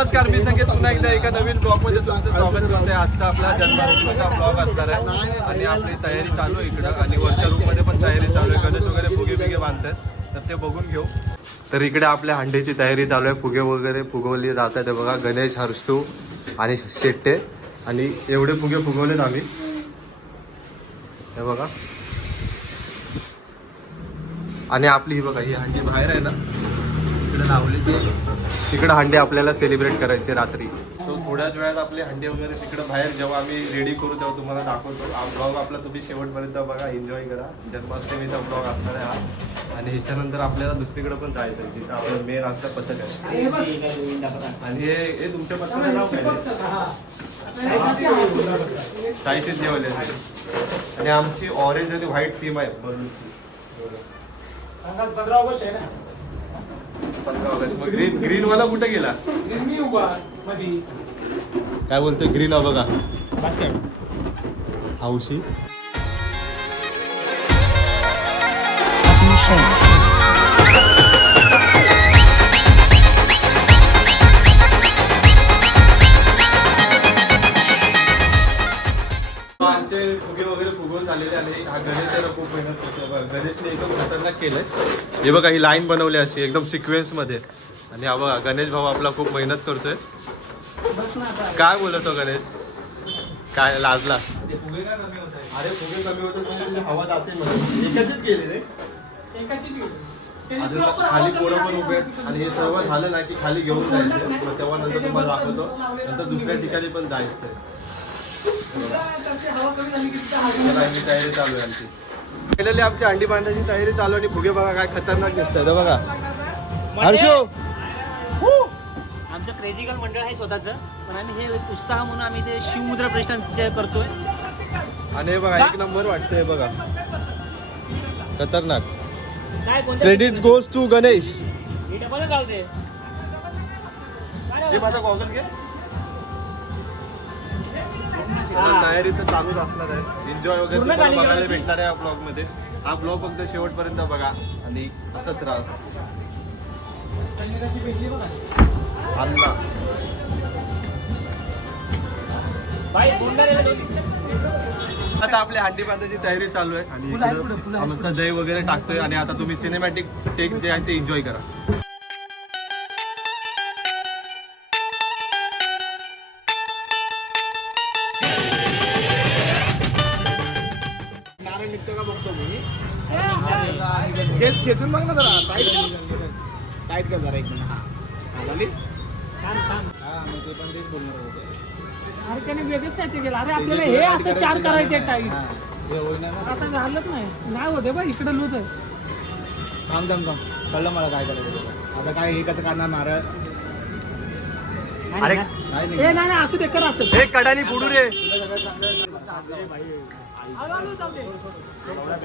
नमस्कार मी संगीत पुन्हा एकदा एका नवीन ब्लॉगमध्ये तुमचं स्वागत करते आजचा आपला जन्माष्टमीचा ब्लॉग असणार आहे. आणि आपली तयारी चालू आहे इकडं. आणि वरच्या रूममध्ये पण तयारी चालू आहे. गणेश वगैरे फुगे बिगे बांधतात. तर ते बघून घेऊ. तर इकडे आपल्या हंडीची तयारी चालू आहे. फुगे वगैरे फुगवली जात आहे बघा गणेश हर्षू आणि शेट्टे. आणि एवढे फुगे फुगवलेत आम्ही. हे बघा. आणि आपली ही बघा ही हंडी बाहेर आहे ना. तिकडे लावली. तिकडे हंडी आपल्याला सेलिब्रेट करायची रात्री. सो थोड्याच वेळात आपली हंडी वगैरे तिकडे बाहेर जेव्हा आम्ही रेडी करू तेव्हा तुम्हाला दाखवतो. हा ब्लॉग आपला तुम्ही शेवटपर्यंत बघा एन्जॉय करा. जन्माष्टमीचा ब्लॉग असणार आहे हा. आणि ह्याच्यानंतर आपल्याला दुसरीकडे पण जायचं आहे. तिथं आपलं मेन असतं पथक. आहे आणि हे हे तुमच्या पथकाचं नाव काय? साईशीच जेवले आणि आमची ऑरेंज आणि व्हाईट थीम आहे. बलूनची पंधरा ऑगस्ट आहे ना? पंधरा ऑगस्ट. मग ग्रीन ग्रीन वाला कुठे गेला? मी उभा मधी. काय बोलतोय? ग्रीन हा बघा. बास्केट हौशी हा गणेश खूप मेहनत. गणेशने एकदम खतरनाक केलंय. हे बघा ही लाईन बनवली अशी एकदम सिक्वेन्समध्ये. आणि हा बघा गणेश भाऊ आपला खूप मेहनत करतोय. काय बोलतो गणेश? काय लाजला? अरे फुगे कमी होतात म्हणजे तुझी हवा जाते एकाचीच गेले रे. खाली पोरं पण उभे आहेत. आणि हे सर्व झालं ना की खाली घेऊन जायचं मग तेव्हा नंतर तुम्हाला दाखवतो. नंतर दुसऱ्या ठिकाणी पण जायचंय. तयारी चालू आहे आमची केलेली आमची अंडी बांधायची तयारी चालू आहे आणि फुगे बघा काय खतरनाक दिसतंय. हे बघा. हर्षो! आमचं क्रेझिकल मंडळ आहे स्वतःचं पण आम्ही हे उत्साह म्हणून आम्ही ते शिवमुद्रा प्रतिष्ठान जे करतोय. आणि हे बघा एक नंबर वाटतंय बघा. खतरनाक. काय क्रेडिट गोज टू गणेश हे डबल लावते हे माझा गॉगल घे. तयारी तर चालूच असणार आहे. एन्जॉय वगैरे तुम्हाला बघायला? भेटणार आहे या ब्लॉगमध्ये हा ब्लॉग फक्त शेवटपर्यंत बघा आणि असंच राहा. अण्णा बाई बोलणार आता आपल्या हंडी बांधायची तयारी चालू आहे आणि. आमचं दही वगैरे टाकतोय आणि आता तुम्ही सिनेमॅटिक टेक जे आहे ते एन्जॉय करा. तेच खेचून बघ ना जरा. टाईट टाईट कर जरा एक मिनिट. हा. ते पण तेच बोलणार होते. अरे त्याने वेगळंच काय केलं. अरे आपल्याला हे असं चार करायचे टाईट आता झालंच नाही. नाही होते बा इकडे लूत आहे. थांब थांब थांब. कळलं मला काय करायचं ते. आता काय हे कसं काढणार नारळ? अरे नाही. हे नाही. असू दे कर असं. हे कडानी बुडू रे. तुला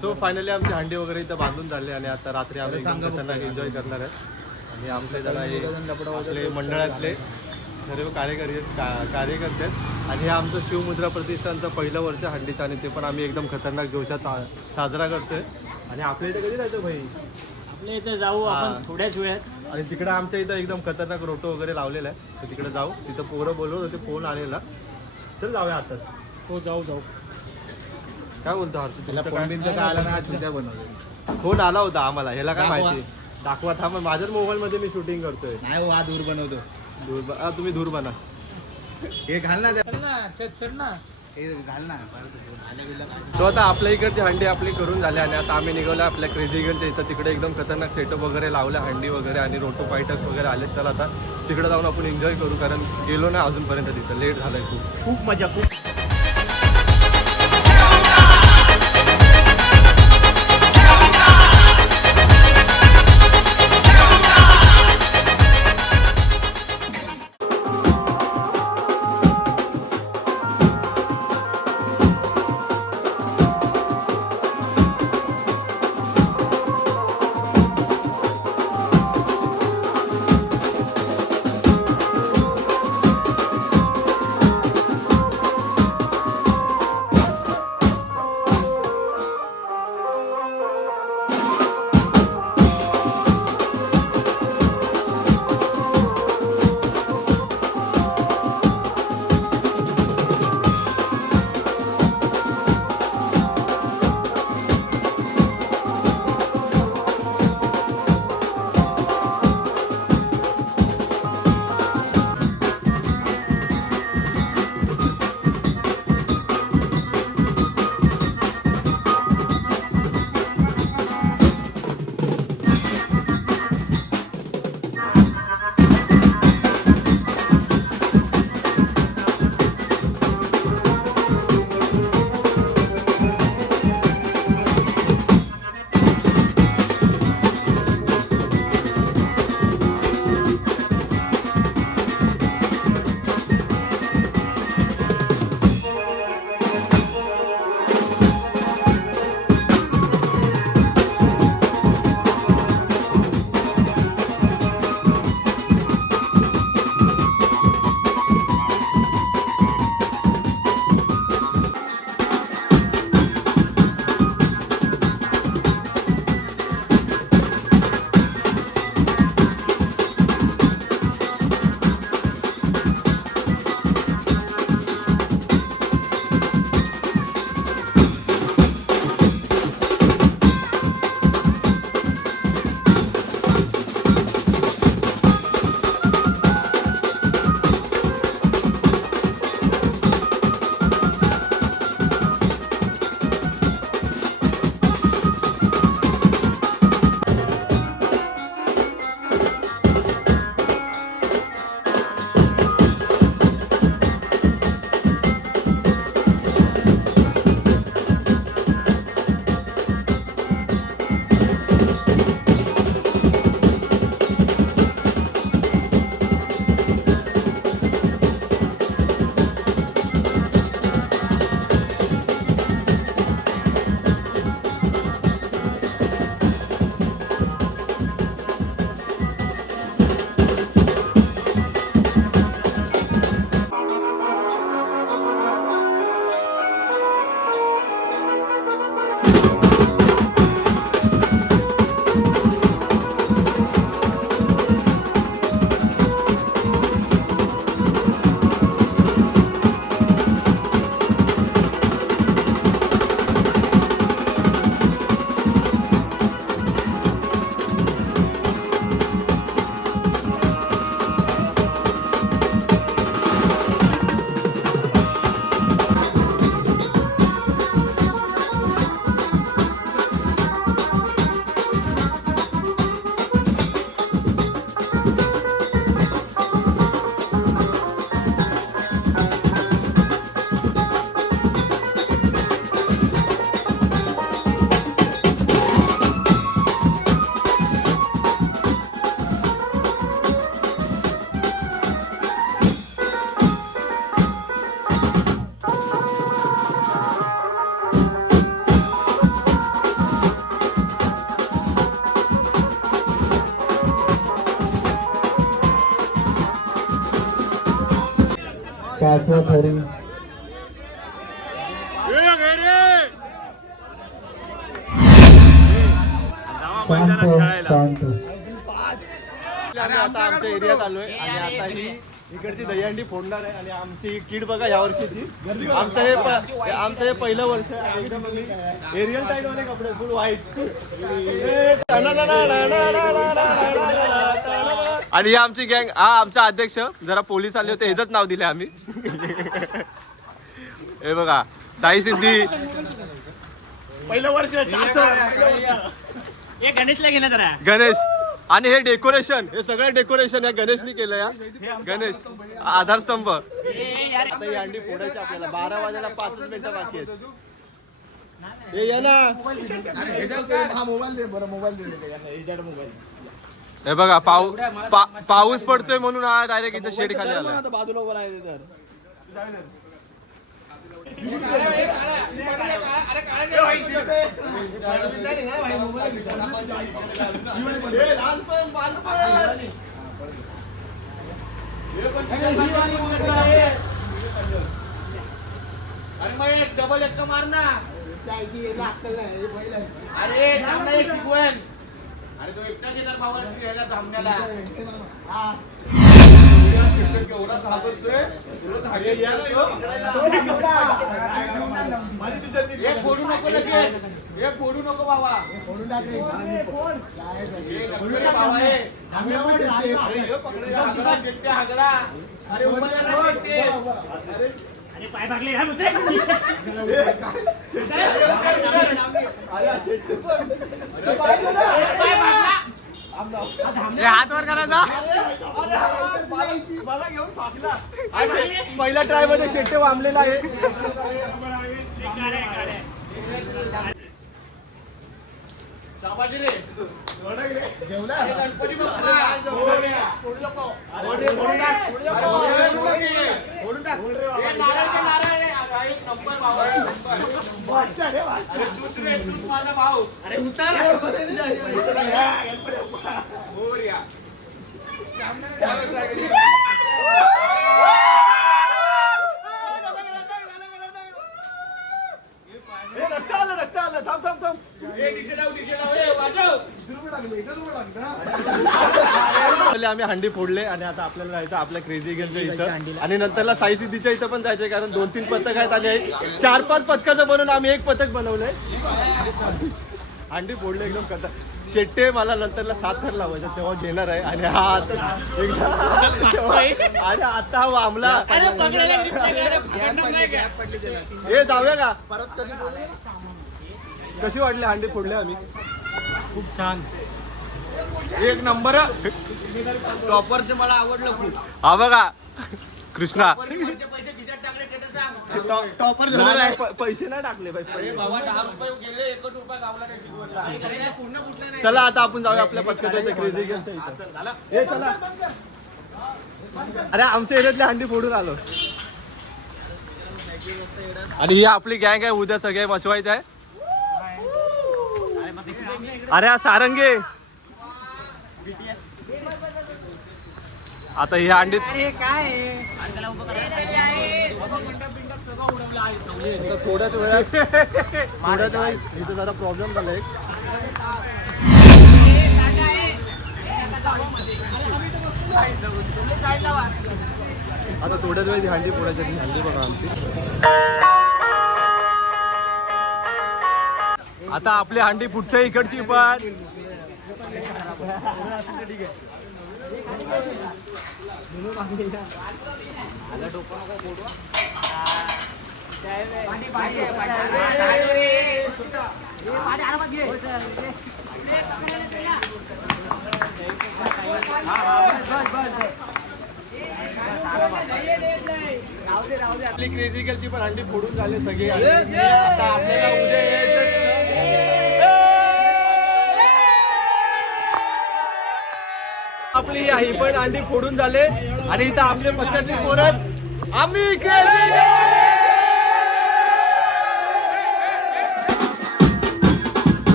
सो फायनली आमची हंडी वगैरे इथं बांधून झाले आणि आता रात्री आम्ही एन्जॉय करणार आहे. आणि आमचे जरा हे आपले मंडळातले सर्व कार्यकर्ते का- कार्यकर्ते आहेत. आणि हे आमचं शिवमुद्रा प्रतिष्ठानचं पहिलं वर्ष हंडीचं आणि ते पण आम्ही एकदम खतरनाक जोशात सा- साजरा करतोय. आणि आपल्या इथं कधी जायचं भाई? आपल्या इथे जाऊ. आपण थोड्याच वेळात. आणि तिकडे आमच्या इथं एकदम खतरनाक रोटो वगैरे लावलेला आहे. तर तिकडे जाऊ. तिथं पोरं बोलवत होते फोन आलेला. चल जाऊया आता. हो जाऊ जाऊ. काय बोलतो हर्षद? तिला फोन काय? आलं ना सुद्धा बनवलं. फोन आला होता आम्हाला. ह्याला काय. माहिती? दाखवा थांब. माझ्याच मोबाईल मध्ये मी शूटिंग करतोय. नाही हो, हा दूर बनवतो. धूर ब- आ, तुम्ही धूर बना हे घाल ना चल ना चल चल ना. हे घाल ना आलं बिलं ना. सो आता आपल्या इकडची हंडी आपली करून झाली आणि आता आम्ही निघालो आपल्या क्रेझीगनच्या इथं. तिकडे एकदम खतरनाक सेटअप वगैरे लावल्या हंडी वगैरे आणि रोटो फायटर्स वगैरे आले चला आता तिकडे जाऊन आपण एन्जॉय करू कारण गेलो ना अजूनपर्यंत तिथं. लेट झालंय खूप. खूप मजा खूप. शांत शांत आम्ही आता आमच्या एरियात आलोय आणि आता ही इकडची दहीहंडी फोडणार आहे आणि आमची किड बघा या वर्षीची आमचं हे आमचं हे पहिलं वर्ष आहे एरियल टाईट वाले कपडे फुल व्हाईट आणि ही आमची गँग हा आमचा अध्यक्ष जरा पोलीस आले होते ह्याच नाव दिले आम्ही हे बघा साई सिद्धी पहिलं वर्ष हे गणेशला जरा. गणेश. आणि हे डेकोरेशन हे सगळं डेकोरेशन या गणेशनी केलं या गणेश. आधारस्तंभ आता ही अंडी फोडायची आपल्याला. बारा वाजायला पाचच मिनिटं बाकी आहेत. हे या ना. हा मोबाईल दे. बरं मोबाईल दे यांना एजड मोबाईल. हे बघा पाऊ पा- पाऊस पडतोय म्हणून हा डायरेक्ट इथं शेड खाली आला. आता बाजूला उभं राहायचं तर. अरे मग एक डबल एक मार ना अरे चांगला एक शिकवण अरे तो एकटा घेणार भावा ह्याला थांबण्याला फोडू नको हे बाबा अरे पाय भागले हा मुद्रे हात वर करायचा पहिल्या ट्रायमध्ये शेट्टे वामलेला आहे. भाऊ रक्त आलं रक्त आलं. थांब थांब थांब. डिशे लाव, डिशे लाव. वाजव. पहिले आम्ही हंडी फोडले आणि आता आपल्याला जायचं आपल्या क्रेझी गेमच्या इथं. आणि नंतरला साई सिद्धीच्या इथं पण जायचंय कारण दोन तीन पथक आहेत आणि चार पाच पथकाचं बनवून आम्ही एक पथक बनवलंय. हंडी फोडले एकदम कटा शेट्टे मला नंतरला सात थर लावायचा तेव्हा घेणार आहे. आणि हा आता एकदा आणि आता हा वामला? हे जाऊया का? कशी वाटली हंडी फोडले आम्ही? खूप छान. एक नंबर. टॉपरचं मला आवडलं खूप. हा बघा. कृष्णा. टॉपर नाही, प- पैसे नाही टाकले चला आता आपण जाऊया आपल्या पथकाच्या क्रेझी गेमच्या इथं. हे चला अरे आमच्या एरियातली हंडी फोडून आलो. आणि ही आपली गँग आहे उद्या सगळे मचवायचं आहे. अरे हा सारंगे. आता ही अंडी थोड्याच वेळात थोड्याच वेळात इथं जरा प्रॉब्लेम झाला एक आता थोड्याच वेळ हंडी फोडायची आहे. हंडी बघा आमची. आता आपली हंडी फुटते इकडची पण. आपली क्रेझी गर्लची पण हंडी फोडून झाले सगळे. आता आपल्याला उद्या यायचं आपली ही पण अंडी फोडून झाले आणि इथं आपले पक्षातली पोरं आम्ही crazy!